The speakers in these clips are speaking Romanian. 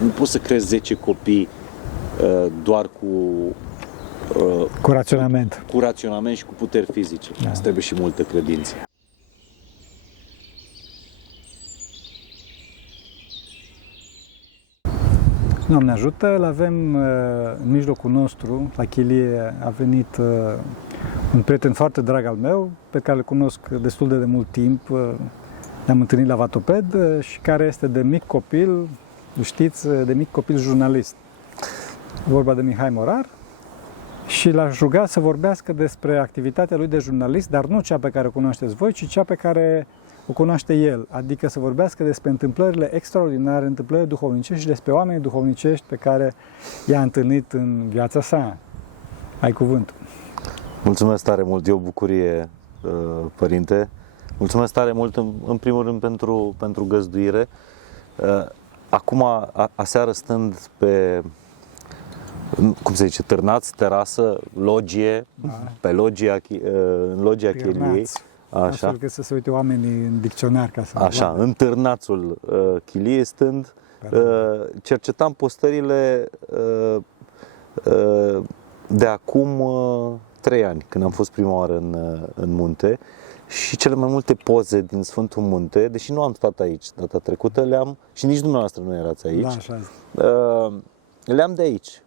Nu poți să crezi 10 copii doar cu raționament. Cu raționament și cu puteri fizice. Da. Îți trebuie și multă credință. Doamne ajută, îl avem în mijlocul nostru, la chilie a venit un prieten foarte drag al meu, pe care îl cunosc destul de mult timp, ne-am întâlnit la Vatoped și care este de mic copil, știți, de mic copil jurnalist. Vorba de Mihai Morar și l-aș ruga să vorbească despre activitatea lui de jurnalist, dar nu cea pe care o cunoașteți voi, ci cea pe care o cunoaște el, adică să vorbească despre întâmplările extraordinare, întâmplările duhovnicești și despre oamenii duhovnicești pe care i-a întâlnit în viața sa. Ai cuvântul. Mulțumesc tare mult, e o bucurie, părinte. Mulțumesc tare mult, în primul rând, pentru găzduire. Acum, aseară, stând pe, cum se zice, târnați, terasă, logie, pe logia, în logia chiliei. Așa. Astfel că să se uite oamenii în dicționar ca să... Așa, în târnațul chiliei stând, cercetam postările de acum 3 ani, când am fost prima oară în munte, și cele mai multe poze din Sfântul Munte, deși nu am stat aici data trecută, le-am, și nici dumneavoastră nu erați aici, da, așa. Le-am de aici.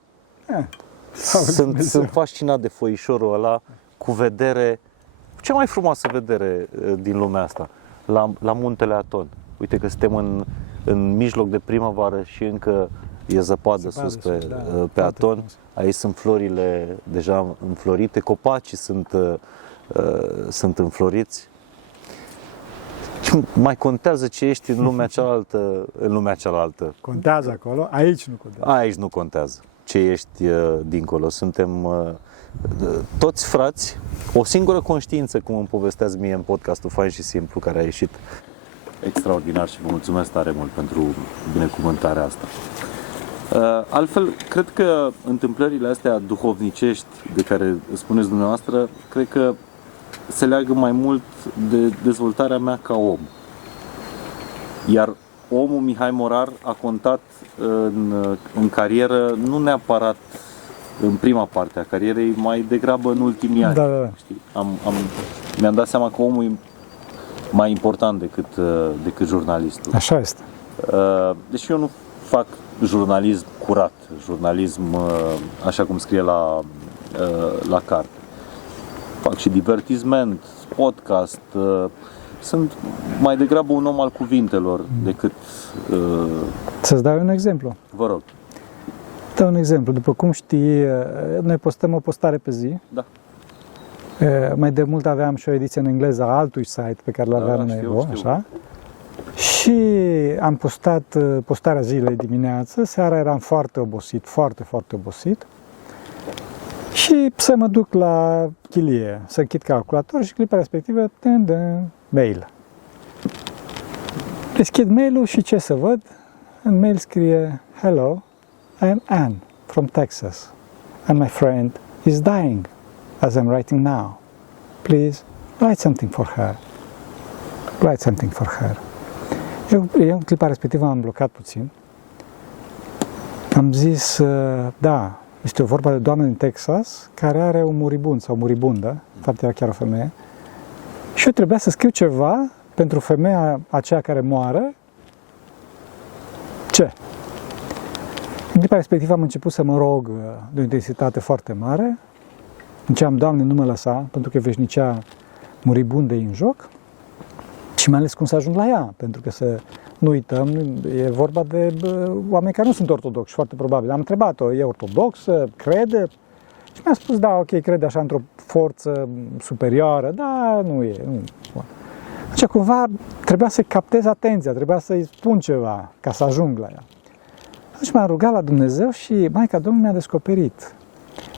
Sunt fascinat de foișorul ăla cu vedere, cea mai frumoasă vedere din lumea asta, la muntele Aton. Uite că suntem în mijloc de primăvară și încă e zăpadă sus pe Aton. Frumos. Aici sunt florile deja înflorite, copacii sunt înfloriți. Și mai contează ce ești în lumea cealaltă. Contează acolo, aici nu contează. Aici nu contează ce ești dincolo. Suntem toți frați, o singură conștiință, cum îmi povesteați mie în podcastul Fain și Simplu, care a ieșit extraordinar și vă mulțumesc tare mult pentru binecuvântarea asta. Altfel, cred că întâmplările astea duhovnicești de care spuneți dumneavoastră, cred că se leagă mai mult de dezvoltarea mea ca om. Iar omul Mihai Morar a contat în carieră nu neapărat în prima parte a carierei, mai degrabă în ultimii ani. Da. Știi? Mi-am dat seama că omul e mai important decât jurnalistul. Așa este. Deși eu nu fac jurnalism curat, jurnalism așa cum scrie la carte. Fac și divertisment, podcast. Sunt mai degrabă un om al cuvintelor decât... Să-ți dau un exemplu. Vă rog. Dau un exemplu. După cum știi, noi postăm o postare pe zi. Da. Mai de mult aveam și o ediție în engleză a altui site pe care l-aveam știu. Așa. Și am postat postarea zilei dimineață. Seara eram foarte obosit, foarte obosit. Și să mă duc la chilie, să închid calculator și clipa respectivă, mail. Deschid mail-ul și ce să văd? În mail scrie: Hello, I am Anne from Texas and my friend is dying as I'm writing now. Please write something for her. Write something for her. Eu în clipa respectivă am blocat puțin. Am zis, da, este vorba de o doamnă din Texas care are un muribund sau muribundă, în fapt era chiar o femeie, și eu trebuia să scriu ceva pentru femeia aceea care moare. Ce? În clipa respectivă am început să mă rog de o intensitate foarte mare. Ziceam: Doamne, nu mă lăsa, pentru că veșnicea muribundei în joc. Și mai ales cum să ajung la ea, pentru că să nu uităm, e vorba de oameni care nu sunt ortodoxi, foarte probabil. Am întrebat-o: e ortodoxă, crede? Și mi-a spus: da, ok, crede așa într-o forță superioară, da, nu e. Nu. Deci cumva trebuia să-i captez atenția, trebuia să-i spun ceva ca să ajung la ea. Atunci m-am rugat la Dumnezeu și Maica Domnului mi-a descoperit.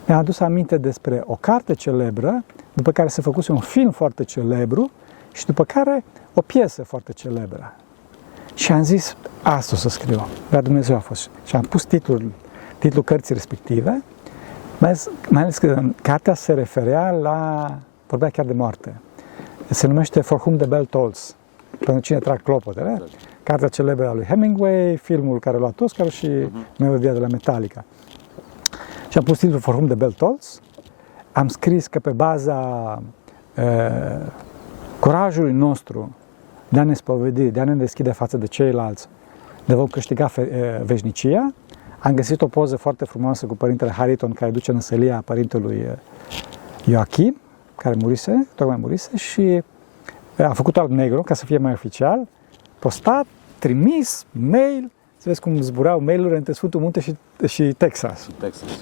Mi-a adus aminte despre o carte celebră, după care se făcuse un film foarte celebru și după care o piesă foarte celebră. Și am zis: asta o să scriu. Dar Dumnezeu a fost. Și am pus titlul cărții respective, mai ales că cartea se referea vorbea chiar de moarte. Se numește For Whom the Bell Tolls. pentru cine trag clopotele. Exact. Cartea celebră a lui Hemingway, filmul care a luat Oscar și melodia de la Metallica. Și am pus titlul For Whom the Bell Tolls. Am scris că pe baza curajului nostru de a ne spovedi, de a ne deschide față de ceilalți, de vom câștiga veșnicia. Am găsit o poză foarte frumoasă cu părintele Hariton care duce năsălia părintelui Joachim, care tocmai murise, și a făcut alb-negru ca să fie mai oficial, postat, trimis, mail, să vezi cum zburau mail-urile între Sfântul Munte și Texas.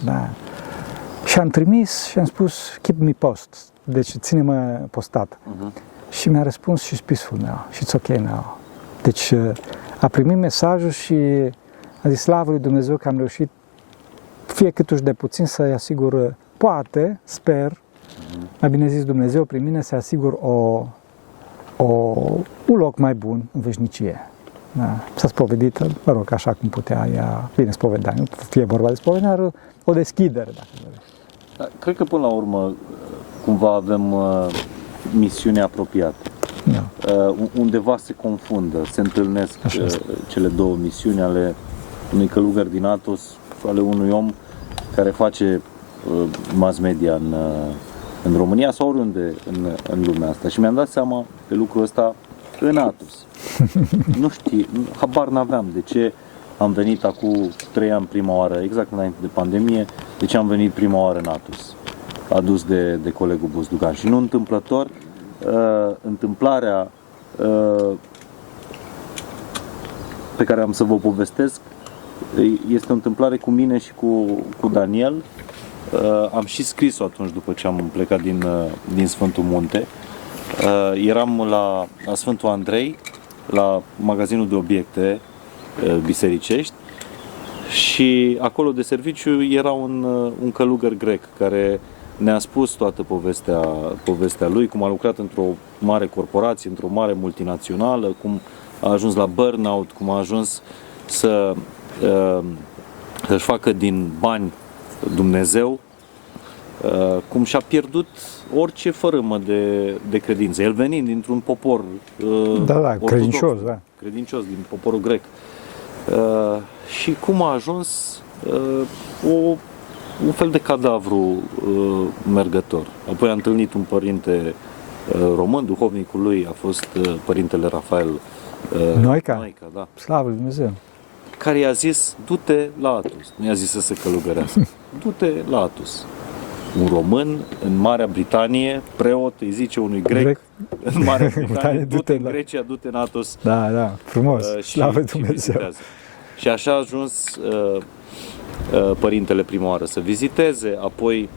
Da. Și am trimis și am spus, keep me post, deci ține-mă postat. Și mi-a răspuns, she's peaceful now, she's okay now. Deci a primit mesajul și a zis, slavă lui Dumnezeu că am reușit fie câtuși de puțin să-i asigur, poate, sper, mai bine zis Dumnezeu prin mine, să asigur un loc mai bun în veșnicie. Da. S-a spovedit, mă rog, așa cum putea ea, bine, spovedanie, nu fie vorba de spovedanie, o deschidere, dacă vreți. Da, cred că până la urmă, cumva avem misiune apropiată. Da. Undeva se confundă, se întâlnesc cele două misiuni ale unui călugăr din Athos, ale unui om care face mass media în România sau oriunde în lumea asta. Și mi-am dat seama de lucrul ăsta în Athos. Nu știu, habar n-aveam de ce am venit acum 3 ani prima oară, exact înainte de pandemie, de ce am venit prima oară în Athos, adus de colegul Buzdugan. Și nu întâmplător, întâmplarea pe care am să vă povestesc este o întâmplare cu mine și cu Daniel. Am și scris-o atunci după ce am plecat din Sfântul Munte. Eram la Sfântul Andrei, la magazinul de obiecte bisericești, și acolo de serviciu era un călugăr grec care ne-a spus toată povestea lui, cum a lucrat într-o mare corporație, într-o mare multinațională, cum a ajuns la burnout, cum a ajuns să-și facă din bani Dumnezeu, cum și-a pierdut orice fărâmă de credință. El venind dintr-un popor credincios din poporul grec. Și cum a ajuns un fel de cadavru mergător. Apoi a întâlnit un părinte român, duhovnicul lui a fost părintele Rafael Noica, da. Slavă lui Dumnezeu. Care i-a zis, du-te la Athos. Nu i-a zis să se călugărească. Du-te la Athos. Un român în Marea Britanie, preot, îi zice unui grec în Marea Britanie, du-te în Grecia, du-te în Athos. Da, frumos. Slavă Dumnezeu. Și așa a ajuns părintele prima oară să viziteze, apoi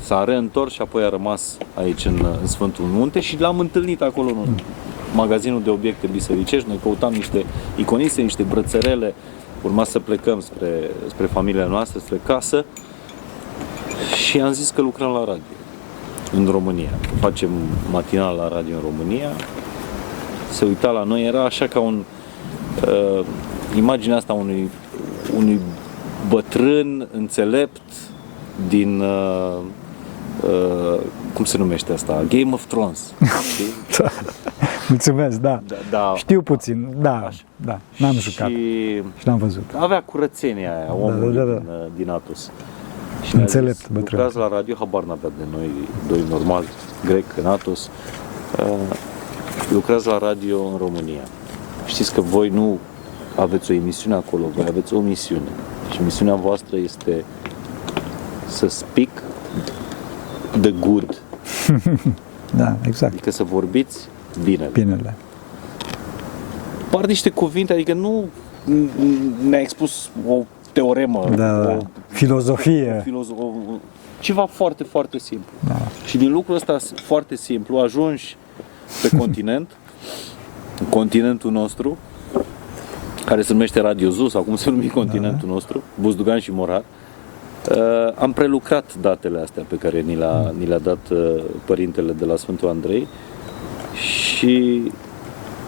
s-a reîntors și apoi a rămas aici în Sfântul Munte și l-am întâlnit acolo în magazinul de obiecte bisericești. Noi căutam niște iconiste, niște brățărele, urma să plecăm spre familia noastră, spre casă, și am zis că lucrăm la radio în România. Facem matinal la radio în România. Se uita la noi, era așa ca imaginea asta unui bătrân înțelept din cum se numește asta? Game of Thrones. Da. Mulțumesc, da. Știu puțin, da. N-am jucat și n-am văzut. Avea curățenia aia, omul din Athos. Și înțelept, bătrân. Lucrați la radio, habar n-avea de noi, doi normali, grec, în Athos. Lucrați la radio în România. Știți că voi nu aveți o emisiune acolo, voi aveți o misiune. Și misiunea voastră este să speak the good. Da, exact. Adică să vorbiți binele. Par niște cuvinte, adică nu ne-a expus o teoremă, o filozofie. Ceva foarte, foarte simplu. Da. Și din lucrul ăsta foarte simplu ajungi pe continentul nostru, care se numește Radio Zoo, sau cum se numește continentul nostru, Buzdugan și Morar. Am prelucrat datele astea pe care ni le-a dat părintele de la Sfântul Andrei și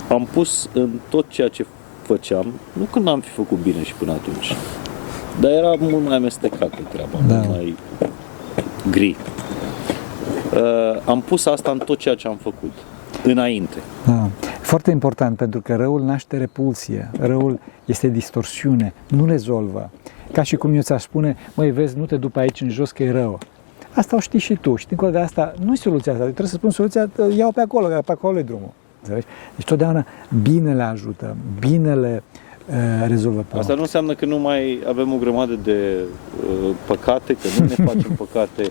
am pus în tot ceea ce făceam, nu că n-am fi făcut bine și până atunci, dar era mult mai amestecată treaba, mult mai gri. Am pus asta în tot ceea ce am făcut înainte. Da. Foarte important, pentru că răul naște repulsie, răul este distorsiune, nu rezolvă. Ca și cum eu ți-aș spune, măi, vezi, nu te duci aici în jos că e rău. Asta o știi și tu. Și dincolo de asta, nu e soluția asta. Trebuie să spun soluția, iau pe acolo, că pe acolo e drumul. Înțelegi? Deci totdeauna binele ajută, binele rezolvă pe Asta nu înseamnă că nu mai avem o grămadă de păcate, că nu ne facem păcate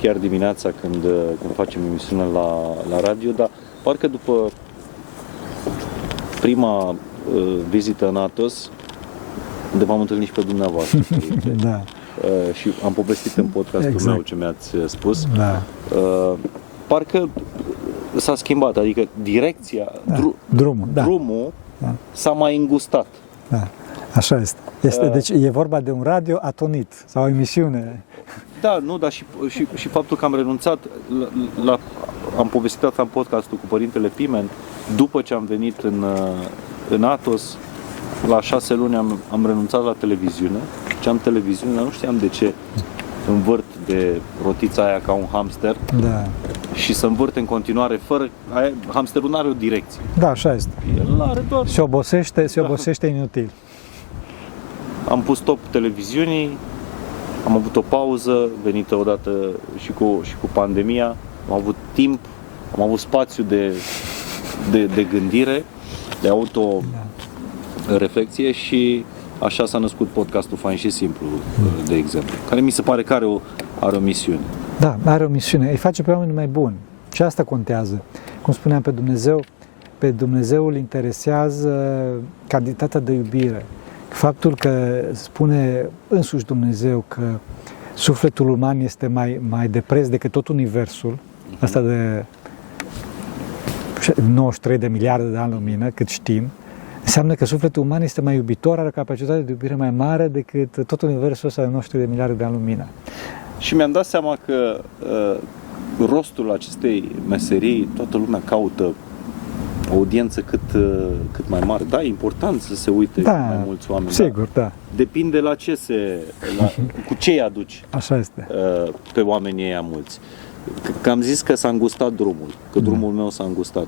chiar dimineața când facem emisiunea la radio, dar parcă după prima vizită în Athos, unde v-am întâlnit și pe dumneavoastră, da. Și am povestit în podcastul exact. meu ce mi-ați spus, Da. Parcă s-a schimbat, adică direcția, Da. drumul Da. s-a mai îngustat. Da. Așa este. Deci e vorba de un radio atonit sau o emisiune. Da, nu, dar și faptul că am renunțat am povestit asta în podcastul cu Părintele Pimen, după ce am venit în Athos, la 6 luni am renunțat la televiziune, am televiziune, dar nu știam de ce învârt de rotița aia ca un hamster, Da. și să învârte în continuare fără, hamsterul nu are o direcție. Da, așa este. El are doar... Se obosește inutil. Am pus stop televiziunii, am avut o pauză venită odată și cu pandemia, am avut timp, am avut spațiu de gândire, de auto-reflexie și așa s-a născut podcastul Fain și Simplu, de exemplu, care mi se pare că are o misiune. Da, are o misiune. Îi face pe oameni mai buni. Și asta contează. Cum spuneam, pe Dumnezeu îl interesează cantitatea de iubire. Faptul că spune însuși Dumnezeu că sufletul uman este mai de preț decât tot universul, asta de 93 de miliarde de ani lumină, cât știm, înseamnă că sufletul uman este mai iubitor, are o capacitate de iubire mai mare decât tot universul ăsta de 93 de miliarde de ani lumină. Și mi-am dat seama că rostul acestei meserii, toată lumea caută o audiență cât mai mare. Da, e important să se uite mai mulți oameni. Sigur, da. Depinde cu ce îi aduci. Așa este. Pe oamenii ăia mulți. Că am zis că s-a îngustat drumul, că drumul meu s-a îngustat.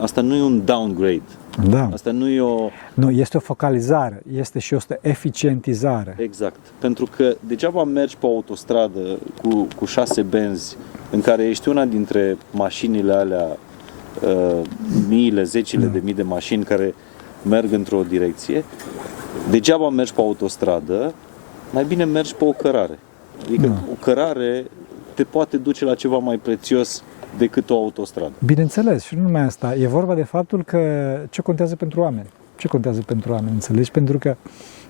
Asta nu e un downgrade. Da. Asta nu e o... Nu, este o focalizare, este și o eficientizare. Exact. Pentru că degeaba mergi pe autostradă cu 6 benzi în care ești una dintre mașinile alea, miile, zecile de mii de mașini care merg într-o direcție. Degeaba mergi pe autostradă, mai bine mergi pe o cărare. Adică o cărare te poate duce la ceva mai prețios decât o autostradă. Bineînțeles, și nu numai asta. E vorba de faptul că ce contează pentru oameni. Ce contează pentru oameni, înțelegi? Pentru că,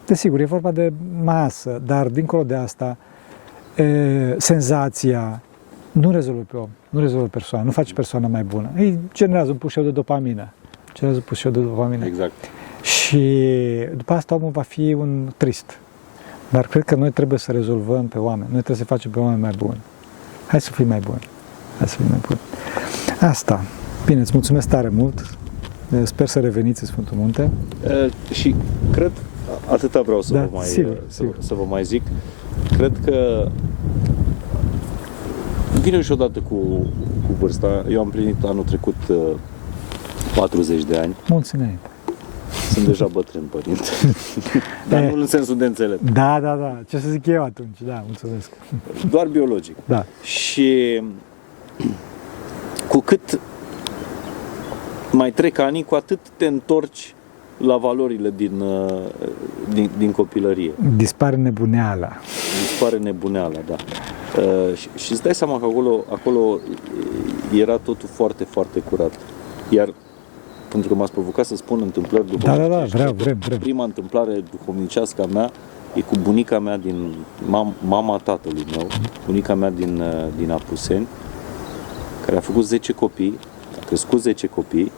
desigur, e vorba de masă, dar dincolo de asta, senzația nu rezolvă pe om, nu rezolvă persoana, nu face persoana mai bună. Îi generează un pușeu de dopamină. Exact. Și după asta omul va fi un trist. Dar cred că noi trebuie să rezolvăm pe oameni. Noi trebuie să facem pe oameni mai buni. Hai să fim mai buni. Asta. Bine, îți mulțumesc tare mult. Sper să reveniți în Sfântul Munte. Și cred, atâta vreau să vă mai zic, cred că vine și odată cu vârsta. Eu am plinit anul trecut 40 de ani. Mulțumesc. Sunt deja bătrân, părinte. Dar nu în sensul de înțeles. Da. Ce să zic eu atunci? Da, mulțumesc. Doar biologic. Da. Și cu cât mai trec ani, cu atât te întorci la valorile din copilărie. Dispare nebuneala, da. Și îți dai seama că acolo era totul foarte, foarte curat. Iar pentru că m-ați provocat să spun întâmplări duhovnicești. Da, vrem. Prima întâmplare duhovnicească a mea e cu bunica mea din mama tatălui meu, bunica mea din Apuseni, care a făcut 10 copii, a crescut 10 copii,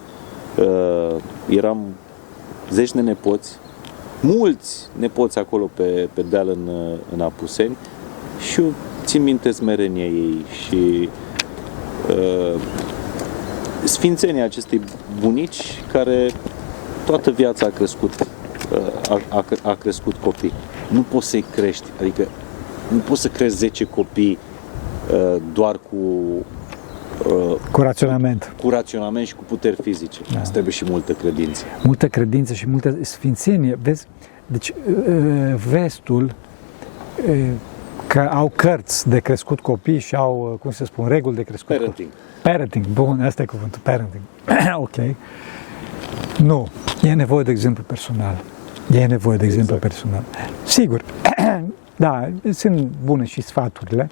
eram 10 de nepoți, mulți nepoți acolo pe deal în Apuseni și eu țin minte smerenia ei și sfințenia acestei bunici care toată viața a crescut copii. Nu poți să-i crești, adică nu poți să crești 10 copii doar Cu raționament. cu raționament și cu puteri fizice. Da. Îți trebuie și multă credință. Multă credință și multă sfințenie. Vezi? Deci, vestul, că au cărți de crescut copii și au, cum se spun, reguli de crescut Parenting. Parenting, bun, asta e cuvântul, parenting. Ok. Nu, e nevoie de exemplu personal. E nevoie de exemplu personal. Sigur, da, sunt bune și sfaturile.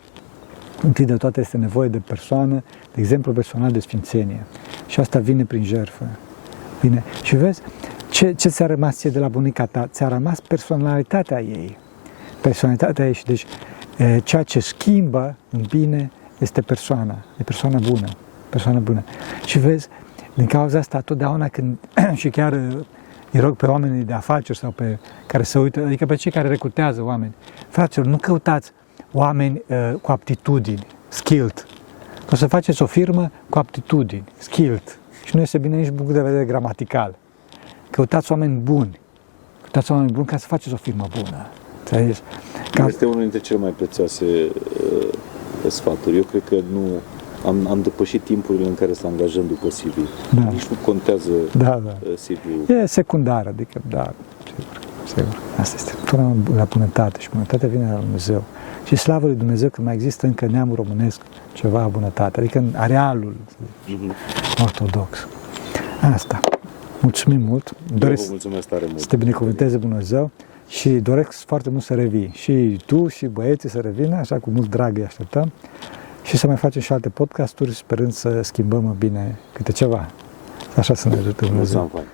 Întâi de toate este nevoie de persoană, de exemplu personal de sfințenie. Și asta vine prin jertfă. Bine. Și vezi, ce ți-a rămas ție de la bunica ta? Ți-a rămas personalitatea ei. Personalitatea ei și deci ceea ce schimbă în bine este persoana. E persoana bună. Persoană bună. Și vezi, din cauza asta, totdeauna când, și chiar îi rog pe oamenii de afaceri sau pe care se uită, adică pe cei care recrutează oameni, fraților, nu căutați oameni cu aptitudini, skilled. O să faceți o firmă cu aptitudini, skilled. Și nu este bine nici din punct de vedere gramatical. Căutați oameni buni. Căutați oameni buni ca să faceți o firmă bună. Înțelegeți? Este unul dintre cele mai prețioase sfaturi. Eu cred că nu am depășit timpurile în care să angajăm după CV. Da. Nici nu contează Da. CV-ul. E secundar, adică, da, sigur. Asta este. Până la bunătate și bunătatea vine de la Dumnezeu. Și slavă lui Dumnezeu că mai există încă neamul românesc ceva bunătate, adică în arealul ortodox. Asta. Mulțumim mult. Eu vă mulțumesc tare mult. Să te binecuvânteze Dumnezeu și doresc foarte mult să revii. Și tu și băieții să revină, așa cu mult drag îi așteptăm. Și să mai facem și alte podcasturi, sperând să schimbăm bine câte ceva. Așa să ne ajute Dumnezeu. Mulțumesc.